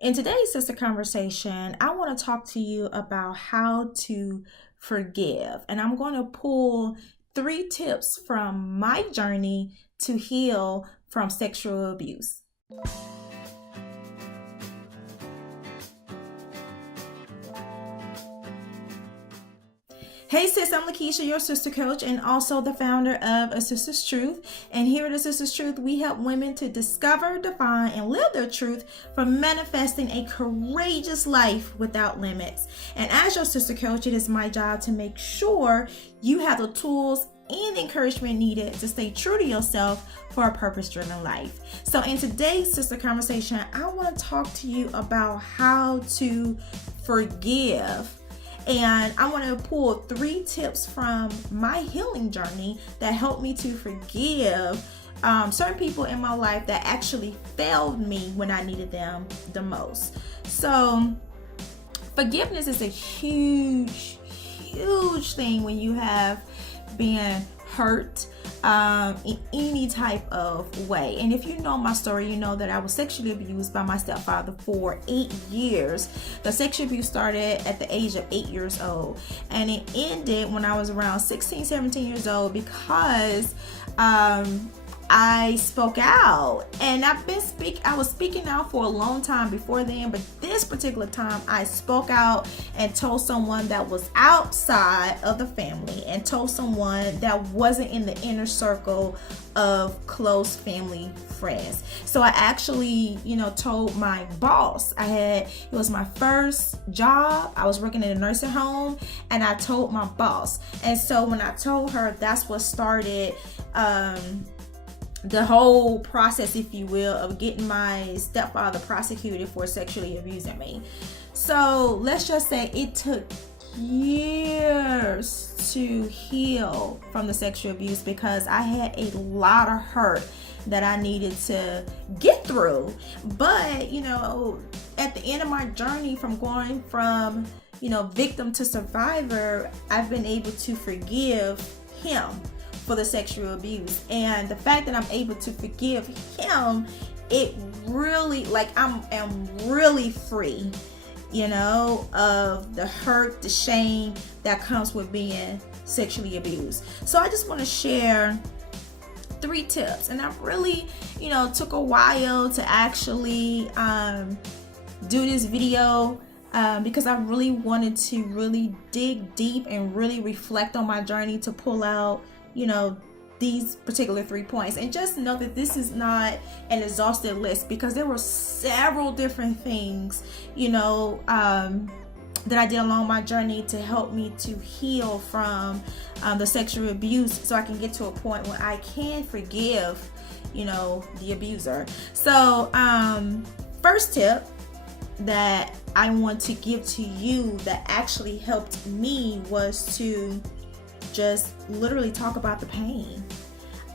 In today's sister conversation, I want to talk to you about how to forgive. And I'm going to pull 3 tips from my journey to heal from sexual abuse. Hey sis, I'm Lakeisha, your sister coach and also the founder of A Sister's Truth. And here at A Sister's Truth, we help women to discover, define, and live their truth for manifesting a courageous life without limits. And as your sister coach, it is my job to make sure you have the tools and encouragement needed to stay true to yourself for a purpose-driven life. So in today's sister conversation, I want to talk to you about how to forgive. And I want to pull 3 tips from my healing journey that helped me to forgive certain people in my life that actually failed me when I needed them the most. So forgiveness is a huge thing when you have been hurt in any type of way. And if you know my story, you know that I was sexually abused by my stepfather for 8 years. The sexual abuse started at the age of 8 years old, and it ended when I was around 16, 17 years old because I spoke out, and I was speaking out for a long time before then, but this particular time I spoke out and told someone that was outside of the family and told someone that wasn't in the inner circle of close family friends. So I actually, told my boss. It was my first job. I was working in a nursing home, and I told my boss. And so when I told her, that's what started the whole process, if you will, of getting my stepfather prosecuted for sexually abusing me. So let's just say it took years to heal from the sexual abuse because I had a lot of hurt that I needed to get through. But, at the end of my journey from going from, victim to survivor, I've been able to forgive him for the sexual abuse. And the fact that I'm able to forgive him, it really, I'm really free, of the hurt, the shame that comes with being sexually abused. So I just want to share 3 tips. And I really, took a while to actually do this video because I really wanted to really dig deep and really reflect on my journey to pull out these particular 3 points. And just know that this is not an exhaustive list because there were several different things, that I did along my journey to help me to heal from the sexual abuse so I can get to a point where I can forgive, the abuser. So, first tip that I want to give to you that actually helped me was to just literally talk about the pain.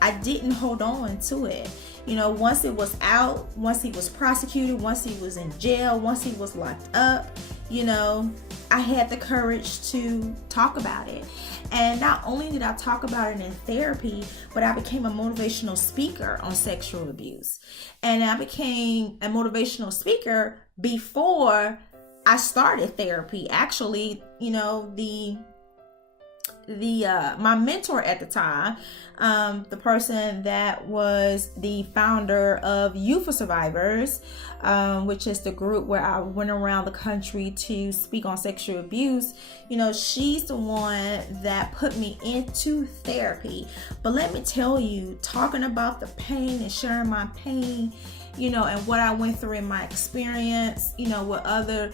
I didn't hold on to it. Once it was out, once he was prosecuted, once he was in jail, once he was locked up, I had the courage to talk about it. And not only did I talk about it in therapy, but I became a motivational speaker on sexual abuse. And I became a motivational speaker before I started therapy. Actually, my mentor at the time, the person that was the founder of Youth for Survivors, which is the group where I went around the country to speak on sexual abuse, she's the one that put me into therapy. But let me tell you, talking about the pain and sharing my pain, and what I went through in my experience, with other,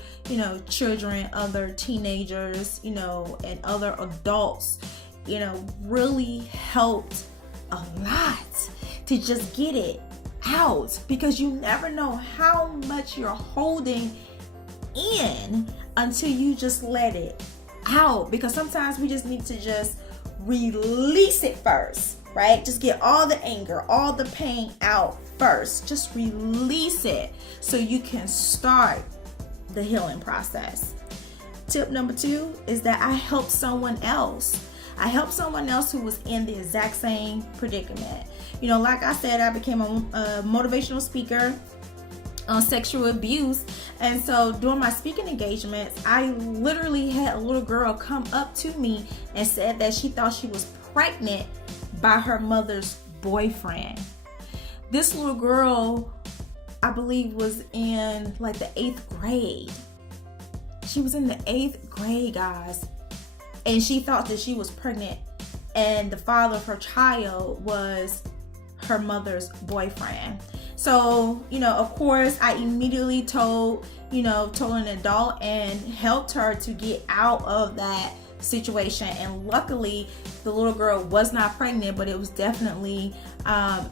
children, other teenagers, and other adults, really helped a lot to just get it out, because you never know how much you're holding in until you just let it out. Because sometimes we just need to just release it first, right? Just get all the anger, all the pain out first. Just release it so you can start the healing process. Tip number 2 is that I helped someone else. I helped someone else who was in the exact same predicament. Like I said, I became a motivational speaker on sexual abuse. And so during my speaking engagements, I literally had a little girl come up to me and said that she thought she was pregnant by her mother's boyfriend. This little girl, I believe, was in like the 8th grade. She was in the 8th grade, guys. And she thought that she was pregnant, and the father of her child was her mother's boyfriend. So, of course, I immediately told an adult and helped her to get out of that situation. And luckily, the little girl was not pregnant, but it was definitely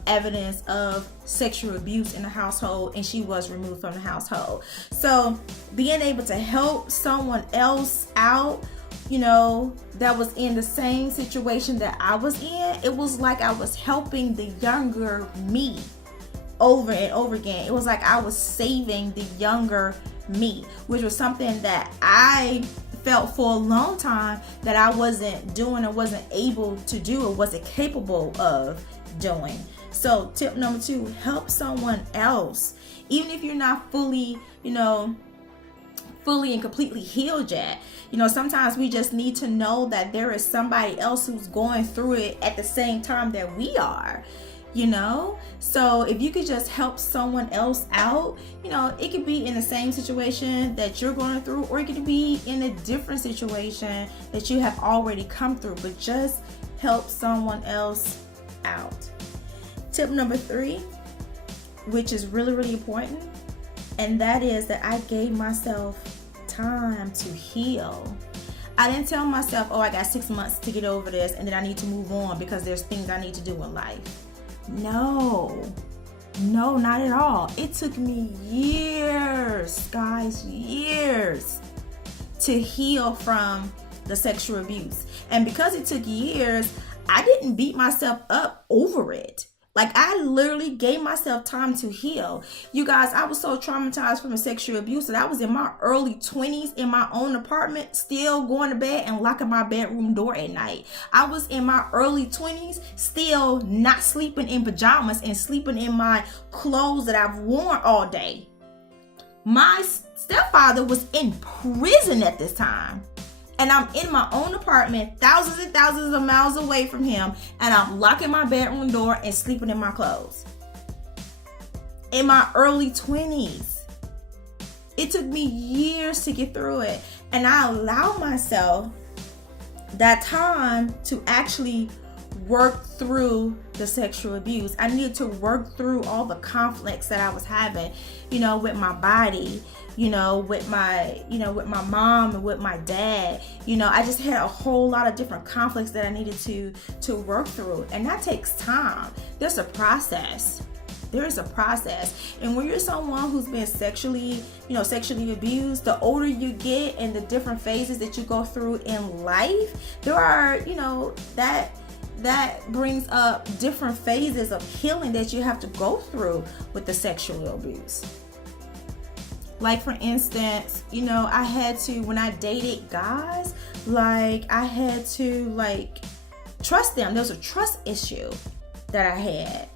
evidence of sexual abuse in the household, and she was removed from the household. So being able to help someone else out, that was in the same situation that I was in, it was like I was helping the younger me over and over again. It was like I was saving the younger me, which was something that I felt for a long time that I wasn't doing or wasn't able to do or wasn't capable of doing. So tip number 2, help someone else. Even if you're not fully and completely healed yet. Sometimes we just need to know that there is somebody else who's going through it at the same time that we are. So if you could just help someone else out, it could be in the same situation that you're going through, or it could be in a different situation that you have already come through, but just help someone else out. Tip number 3, which is really, really important, and that is that I gave myself time to heal. I didn't tell myself, I got 6 months to get over this and then I need to move on because there's things I need to do in life. No, not at all. It took me years, guys, years to heal from the sexual abuse. And because it took years, I didn't beat myself up over it. Like, I literally gave myself time to heal. You guys, I was so traumatized from the sexual abuse that I was in my early 20s in my own apartment, still going to bed and locking my bedroom door at night. I was in my early 20s, still not sleeping in pajamas and sleeping in my clothes that I've worn all day. My stepfather was in prison at this time. And I'm in my own apartment, thousands and thousands of miles away from him, and I'm locking my bedroom door and sleeping in my clothes. In my early 20s. It took me years to get through it. And I allowed myself that time to actually work through the sexual abuse. I needed to work through all the conflicts that I was having, with my body, with my mom and with my dad. I just had a whole lot of different conflicts that I needed to work through. And that takes time. There's a process. There is a process. And when you're someone who's been sexually abused, the older you get and the different phases that you go through in life, there are, that brings up different phases of healing that you have to go through with the sexual abuse. Like, for instance, I had to, when I dated guys, I had to trust them. There was a trust issue that I had,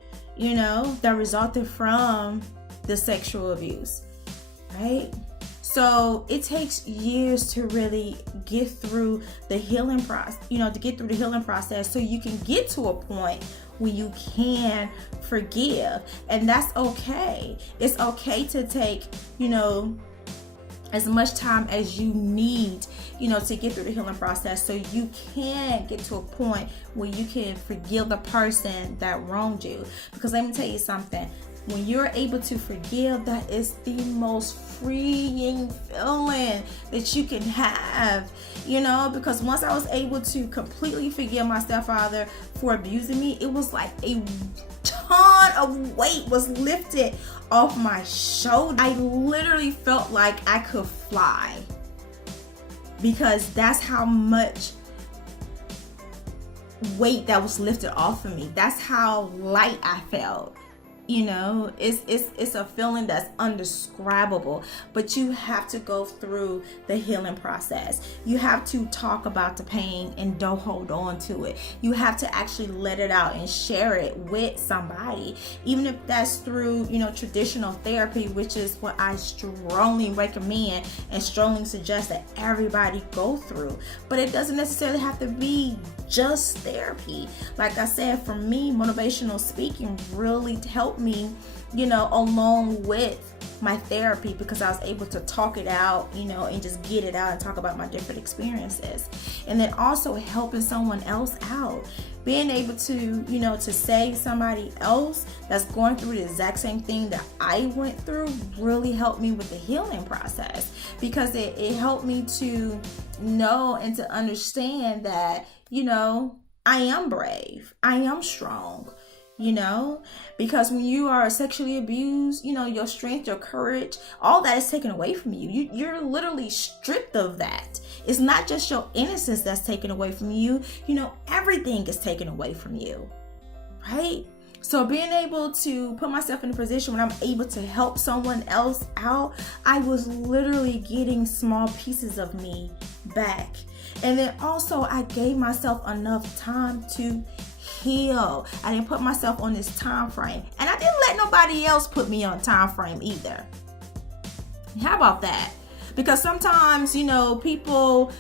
that resulted from the sexual abuse, right? So it takes years to really get through the healing process, so you can get to a point where you can forgive. And that's okay. It's okay to take, as much time as you need, to get through the healing process, so you can get to a point where you can forgive the person that wronged you. Because let me tell you something. When you're able to forgive, that is the most freeing feeling that you can have, because once I was able to completely forgive my stepfather for abusing me, it was like a ton of weight was lifted off my shoulder. I literally felt like I could fly, because that's how much weight that was lifted off of me. That's how light I felt. You know, it's a feeling that's undescribable, but you have to go through the healing process. You have to talk about the pain and don't hold on to it. You have to actually let it out and share it with somebody, even if that's through, you know, traditional therapy, which is what I strongly recommend and strongly suggest that everybody go through. But it doesn't necessarily have to be just therapy. Like I said, for me, motivational speaking really helped me, you know, along with my therapy, because I was able to talk it out, you know, and just get it out and talk about my different experiences. And then also helping someone else out, being able to, you know, to save somebody else that's going through the exact same thing that I went through really helped me with the healing process, because it helped me to know and to understand that, you know, I am brave, I am strong. You know, because when you are sexually abused, you know, your strength, your courage, all that is taken away from you. You're literally stripped of that. It's not just your innocence that's taken away from you. You know, everything is taken away from you, right? So being able to put myself in a position when I'm able to help someone else out, I was literally getting small pieces of me back. And then also I gave myself enough time to heal. I didn't put myself on this time frame, and I didn't let nobody else put me on time frame either. How about that? Because sometimes, you know, people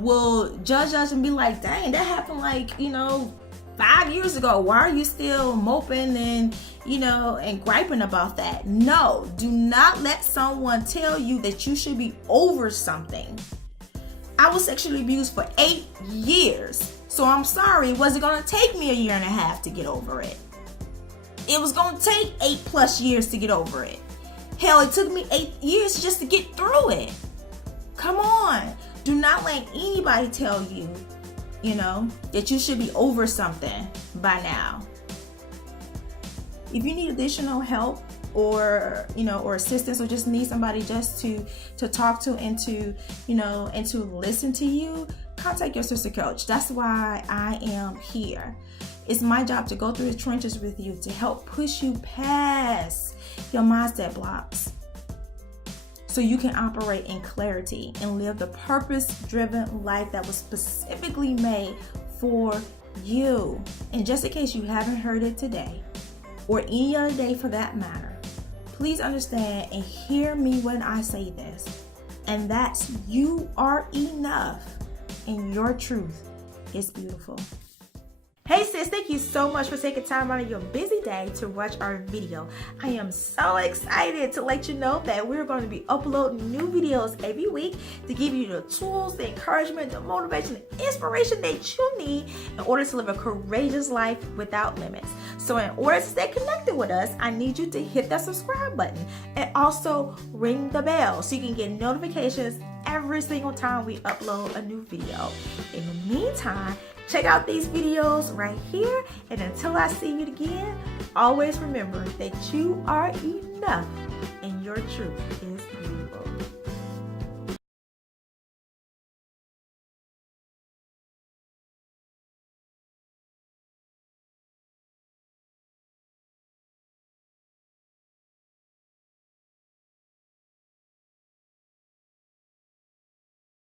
will judge us and be like, dang, that happened like, you know, 5 years ago. Why are you still moping and, you know, and griping about that? No, do not let someone tell you that you should be over something. I was sexually abused for 8 years. So I'm sorry, was it going to take me 1.5 years to get over it? It was going to take 8+ years to get over it. Hell, it took me 8 years just to get through it. Come on. Do not let anybody tell you, you know, that you should be over something by now. If you need additional help or, you know, or assistance, or just need somebody just to talk to and to, you know, and to listen to you, contact your sister coach. That's why I am here. It's my job to go through the trenches with you to help push you past your mindset blocks so you can operate in clarity and live the purpose-driven life that was specifically made for you. And just in case you haven't heard it today, or any other day for that matter, please understand and hear me when I say this, and that's you are enough and your truth is beautiful. Hey sis, thank you so much for taking time out of your busy day to watch our video. I am so excited to let you know that we're going to be uploading new videos every week to give you the tools, the encouragement, the motivation, the inspiration that you need in order to live a courageous life without limits. So in order to stay connected with us, I need you to hit that subscribe button and also ring the bell so you can get notifications every single time we upload a new video. In the meantime, check out these videos right here, and until I see you again, always remember that you are enough and your truth is beautiful.